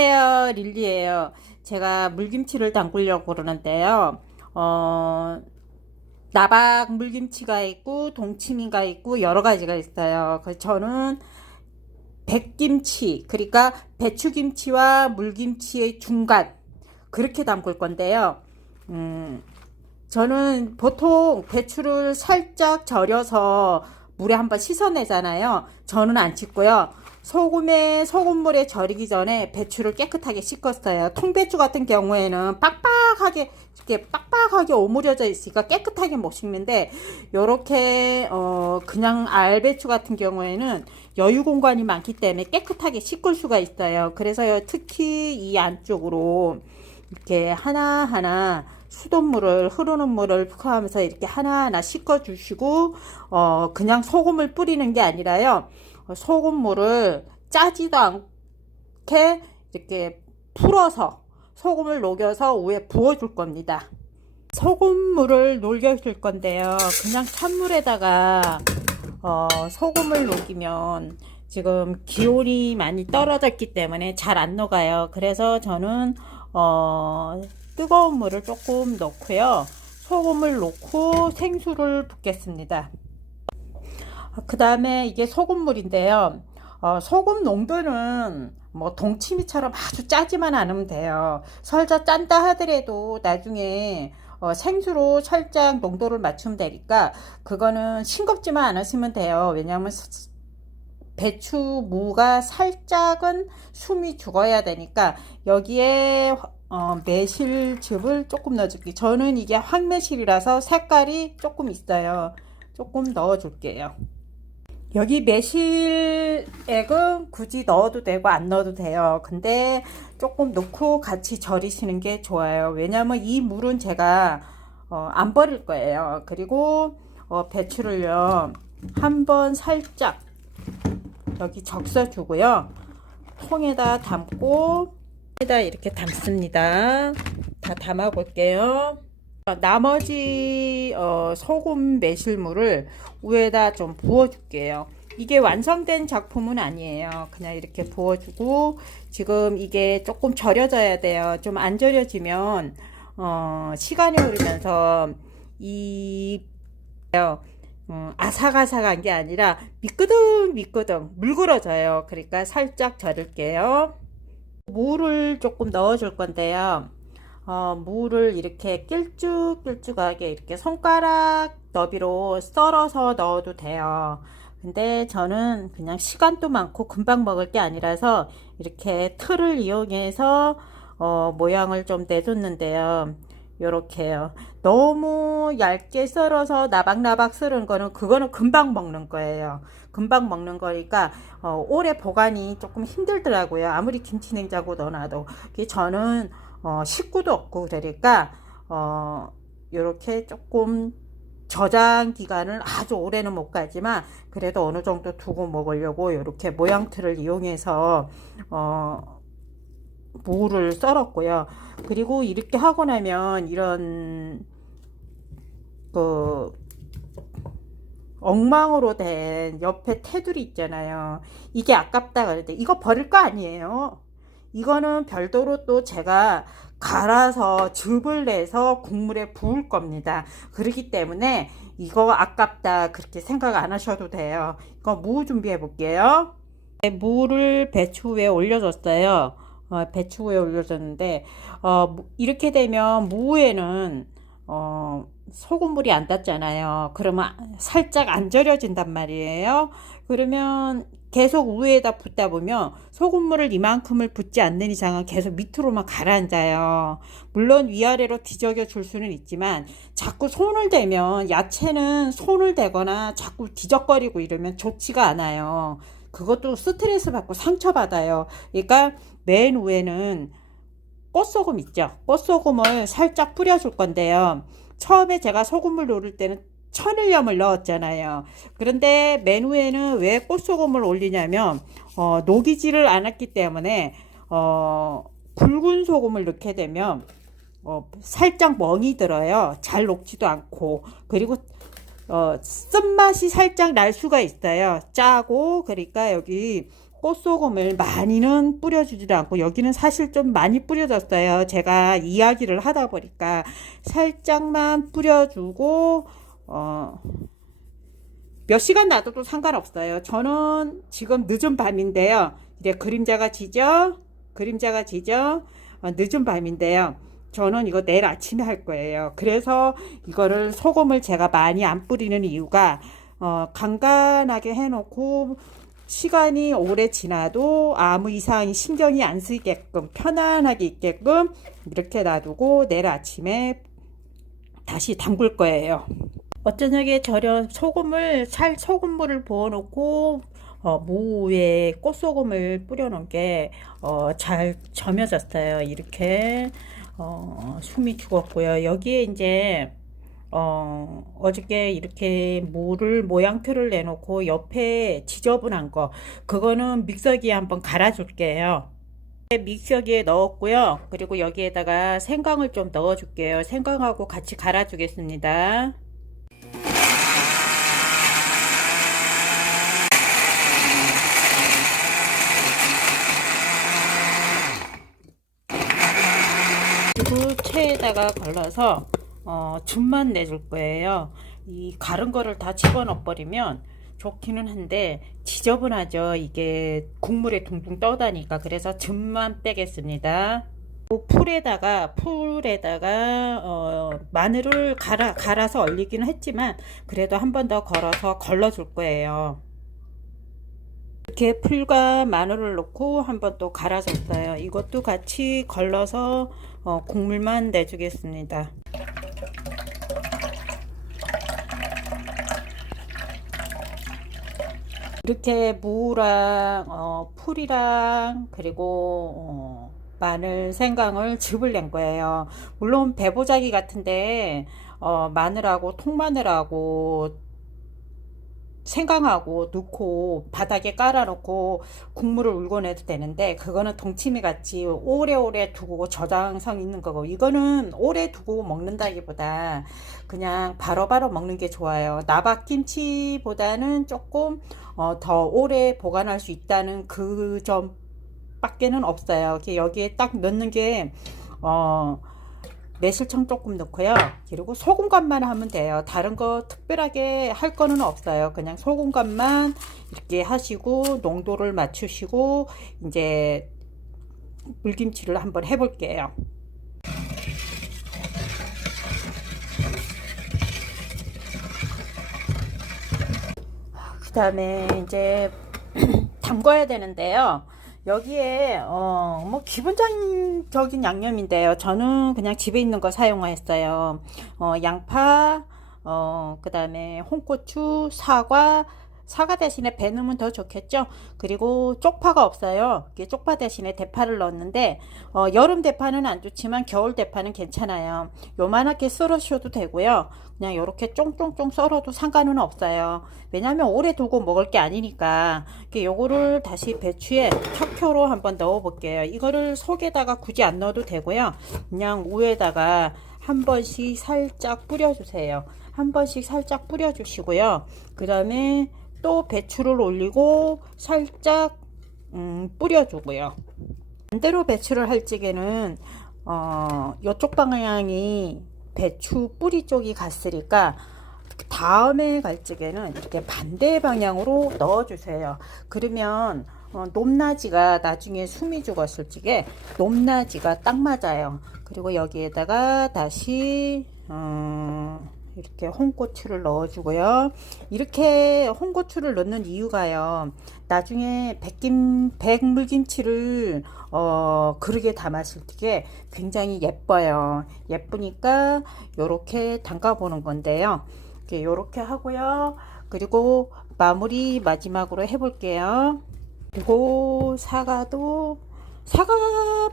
안녕하세요, 릴리예요. 제가 물김치를 담그려고 그러는데요. 나박 물김치가 있고 동치미가 있고 여러 가지가 있어요. 그래서 저는 백김치, 그러니까 배추김치와 물김치의 중간 그렇게 담글 건데요. 저는 보통 배추를 살짝 절여서 물에 한번 씻어내잖아요. 저는 안 씻고요. 소금물에 절이기 전에 배추를 깨끗하게 씻었어요. 통배추 같은 경우에는 빡빡하게 이렇게 빡빡하게 오므려져 있으니까 깨끗하게 못 씻는데, 요렇게 그냥 알배추 같은 경우에는 여유 공간이 많기 때문에 깨끗하게 씻을 수가 있어요. 그래서 특히 이 안쪽으로 이렇게 하나하나 수돗물을, 흐르는 물을 하면서 이렇게 하나하나 씻어 주시고, 그냥 소금을 뿌리는 게 아니라요, 소금물을 짜지도 않게 이렇게 풀어서 소금을 녹여서 위에 부어 줄 겁니다. 소금물을 녹여 줄 건데요, 그냥 찬물에다가 소금을 녹이면 지금 기온이 많이 떨어졌기 때문에 잘 안 녹아요. 그래서 저는 뜨거운 물을 조금 넣고요, 소금을 넣고 생수를 붓겠습니다. 그 다음에 이게 소금물인데요, 소금 농도는 뭐 동치미처럼 아주 짜지만 않으면 돼요. 설사 짠다 하더라도 나중에 생수로 살짝 농도를 맞추면 되니까 그거는 싱겁지만 않으시면 돼요. 왜냐하면 배추 무가 살짝은 숨이 죽어야 되니까. 여기에 매실즙을 조금 넣어줄게요. 저는 이게 황매실이라서 색깔이 조금 있어요. 조금 넣어줄게요. 여기 매실액은 굳이 넣어도 되고 안 넣어도 돼요. 근데 조금 넣고 같이 절이시는 게 좋아요. 왜냐면 이 물은 제가 안 버릴 거예요. 그리고 배추를요, 한번 살짝 여기 적셔 주고요, 통에다 담고 통에다 이렇게 담습니다. 다 담아 볼게요. 나머지 소금 매실물을 위에다 좀 부어 줄게요. 이게 완성된 작품은 아니에요. 그냥 이렇게 부어주고, 지금 이게 조금 절여져야 돼요. 좀 안 절여지면 시간이 흐르면서 이 아삭아삭한 게 아니라 미끄덩미끄덩 물그러져요. 그러니까 살짝 절을게요. 물을 조금 넣어 줄 건데요, 무를 이렇게 길쭉길쭉하게 이렇게 손가락 너비로 썰어서 넣어도 돼요. 근데 저는 그냥 시간도 많고 금방 먹을 게 아니라서 이렇게 틀을 이용해서 모양을 좀 내줬는데요. 요렇게요. 너무 얇게 썰어서 나박나박 썰은 거는, 그거는 금방 먹는 거예요. 금방 먹는 거니까 오래 보관이 조금 힘들더라고요. 아무리 김치냉장고 넣어놔도. 저는 식구도 없고 그러니까 요렇게 조금 저장 기간을 아주 오래는 못 가지만 그래도 어느 정도 두고 먹으려고 이렇게 모양틀을 이용해서 무를 썰었고요. 그리고 이렇게 하고 나면 이런 그 엉망으로 된 옆에 테두리 있잖아요. 이게 아깝다 그랬는데 이거 버릴 거 아니에요. 이거는 별도로 또 제가 갈아서 즙을 내서 국물에 부을 겁니다. 그렇기 때문에 이거 아깝다 그렇게 생각 안 하셔도 돼요. 이거 무 준비해 볼게요. 무를 배추 위에 올려줬어요. 배추 위에 올려줬는데 이렇게 되면 무에는 소금물이 안 닿잖아요. 그러면 살짝 안 절여진단 말이에요. 그러면 계속 위에다 붓다 보면 소금물을 이만큼을 붓지 않는 이상은 계속 밑으로만 가라앉아요. 물론 위아래로 뒤적여 줄 수는 있지만 자꾸 손을 대면, 야채는 손을 대거나 자꾸 뒤적거리고 이러면 좋지가 않아요. 그것도 스트레스 받고 상처받아요. 그러니까 맨 위에는 꽃소금 있죠. 꽃소금을 살짝 뿌려줄 건데요, 처음에 제가 소금을 놓을 때는 천일염을 넣었잖아요. 그런데 맨 위에는 왜 꽃소금을 올리냐면 녹이지를 않았기 때문에 굵은 소금을 넣게 되면 살짝 멍이 들어요. 잘 녹지도 않고. 그리고 쓴맛이 살짝 날 수가 있어요. 짜고. 그러니까 여기 꽃소금을 많이는 뿌려주지도 않고, 여기는 사실 좀 많이 뿌려졌어요. 제가 이야기를 하다 보니까 살짝만 뿌려주고 몇 시간 놔둬도 상관없어요. 저는 지금 늦은 밤인데요. 이제 그림자가 지죠? 그림자가 지죠? 늦은 밤인데요. 저는 이거 내일 아침에 할 거예요. 그래서 이거를 소금을 제가 많이 안 뿌리는 이유가 간간하게 해놓고 시간이 오래 지나도 아무 이상이 신경이 안 쓰이게끔 편안하게 있게끔 이렇게 놔두고 내일 아침에 다시 담글 거예요. 어저녁에 절여 소금을 소금물을 부어놓고 무에 꽃소금을 뿌려놓은 게 잘 점여졌어요. 이렇게 숨이 죽었고요. 여기에 이제 어저께 이렇게 무를 모양표를 내놓고 옆에 지저분한 거 그거는 믹서기에 한번 갈아줄게요. 믹서기에 넣었고요. 그리고 여기에다가 생강을 좀 넣어줄게요. 생강하고 같이 갈아주겠습니다. 그리고 체에다가 걸러서 줌만 내줄 거예요. 이 가른 거를 다 집어넣어 버리면 좋기는 한데 지저분하죠. 이게 국물에 둥둥 떠다니까. 그래서 줌만 빼겠습니다. 풀에다가 마늘을 갈아서 얼리기는 했지만 그래도 한 번 더 걸러 줄 거예요. 이렇게 풀과 마늘을 넣고 한 번 또 갈아줬어요. 이것도 같이 걸러서 국물만 내주겠습니다. 이렇게 무랑 풀이랑 그리고 마늘, 생강을 즙을 낸 거예요. 물론 배보자기 같은데 마늘하고 통마늘하고 생강하고 넣고 바닥에 깔아놓고 국물을 울궈내도 되는데 그거는 동치미 같이 오래오래 두고 저장성 있는 거고, 이거는 오래 두고 먹는다기보다 그냥 바로바로 먹는 게 좋아요. 나박김치보다는 조금 더 오래 보관할 수 있다는 그 점밖에는 없어요. 여기에 딱 넣는 게 매실청 조금 넣고요. 그리고 소금간만 하면 돼요. 다른 거 특별하게 할 거는 없어요. 그냥 소금간만 이렇게 하시고 농도를 맞추시고 이제 물김치를 한번 해볼게요. 그 다음에 이제 담궈야 되는데요. 여기에 뭐 기본적인 양념인데요. 저는 그냥 집에 있는 거 사용했어요. 양파, 그 다음에 홍고추, 사과 대신에 배 넣으면 더 좋겠죠. 그리고 쪽파가 없어요. 쪽파 대신에 대파를 넣었는데 여름 대파는 안 좋지만 겨울 대파는 괜찮아요. 요만하게 썰으셔도 되고요. 그냥 이렇게 쫑쫑쫑 썰어도 상관은 없어요. 왜냐하면 오래 두고 먹을 게 아니니까. 요거를 다시 배추에 켜켜로 한번 넣어 볼게요. 이거를 속에다가 굳이 안 넣어도 되고요. 그냥 위에다가 한 번씩 살짝 뿌려주세요. 한 번씩 살짝 뿌려주시고요. 그 다음에 또 배추를 올리고 살짝 뿌려주고요. 반대로 배추를 할 적에는 이쪽 방향이 배추 뿌리 쪽이 갔으니까 다음에 갈 적에는 이렇게 반대 방향으로 넣어주세요. 그러면 높낮이가 나중에 숨이 죽었을 적에 높낮이가 딱 맞아요. 그리고 여기에다가 다시 이렇게 홍고추를 넣어주고요. 이렇게 홍고추를 넣는 이유가요. 나중에 백물김치를 그릇에 담았을 때 굉장히 예뻐요. 예쁘니까 이렇게 담가 보는 건데요. 이렇게 하고요. 그리고 마무리 마지막으로 해볼게요. 그리고 사과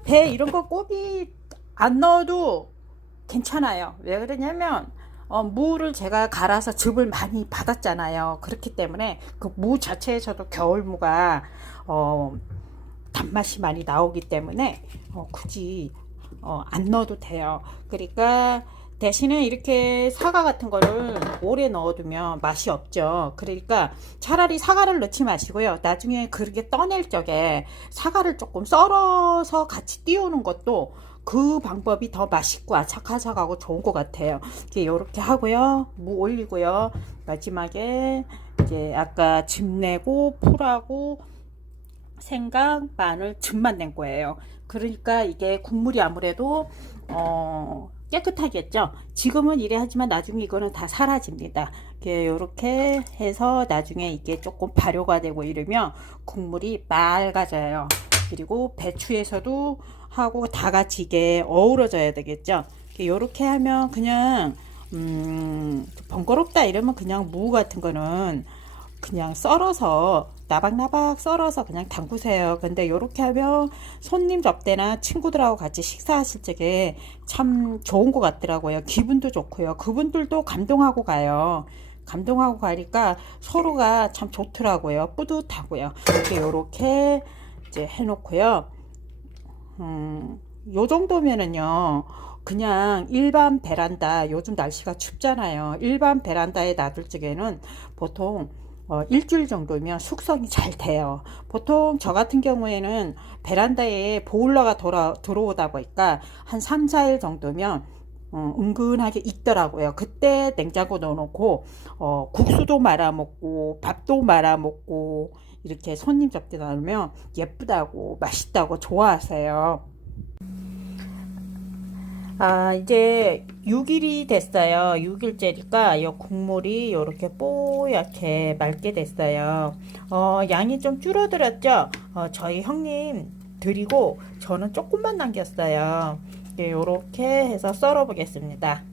배 이런 거 꼭 안 넣어도 괜찮아요. 왜 그러냐면 무를 제가 갈아서 즙을 많이 받았잖아요. 그렇기 때문에 그 무 자체에서도 겨울무가 단맛이 많이 나오기 때문에 굳이 안 넣어도 돼요. 그러니까 대신에 이렇게 사과 같은 거를 오래 넣어두면 맛이 없죠. 그러니까 차라리 사과를 넣지 마시고요. 나중에 그렇게 떠낼 적에 사과를 조금 썰어서 같이 띄우는 것도 그 방법이 더 맛있고 아삭아삭하고 좋은 것 같아요. 이렇게 하고요. 무 올리고요. 마지막에 이제 아까 즙 내고 풀하고 생강, 마늘, 즙만 낸 거예요. 그러니까 이게 국물이 아무래도 깨끗하겠죠. 지금은 이래 하지만 나중에 이거는 다 사라집니다. 이렇게 해서 나중에 이게 조금 발효가 되고 이러면 국물이 맑아져요. 그리고 배추에서도 하고 다 같이 이게 어우러져야 되겠죠. 이렇게 하면 그냥 번거롭다 이러면 그냥 무 같은 거는 그냥 썰어서 나박나박 썰어서 그냥 담그세요. 근데 이렇게 하면 손님 접대나 친구들하고 같이 식사하실 적에 참 좋은 것 같더라고요. 기분도 좋고요. 그분들도 감동하고 가요. 감동하고 가니까 서로가 참 좋더라고요. 뿌듯하고요. 이렇게 이제 해놓고요. 요 정도면은요. 그냥 일반 베란다, 요즘 날씨가 춥잖아요. 일반 베란다에 놔둘 적에는 보통 일주일 정도면 숙성이 잘 돼요. 보통 저 같은 경우에는 베란다에 보일러가 들어오다 보니까 한 3, 4일 정도면 은근하게 있더라고요. 그때 냉장고 넣어놓고 국수도 말아 먹고 밥도 말아 먹고 이렇게 손님 접대 나누면 예쁘다고 맛있다고 좋아하세요. 이제 6일이 됐어요. 6일째니까 이 국물이 이렇게 뽀얗게 맑게 됐어요. 양이 좀 줄어들었죠? 저희 형님 드리고 저는 조금만 남겼어요. 이렇게 해서 썰어 보겠습니다.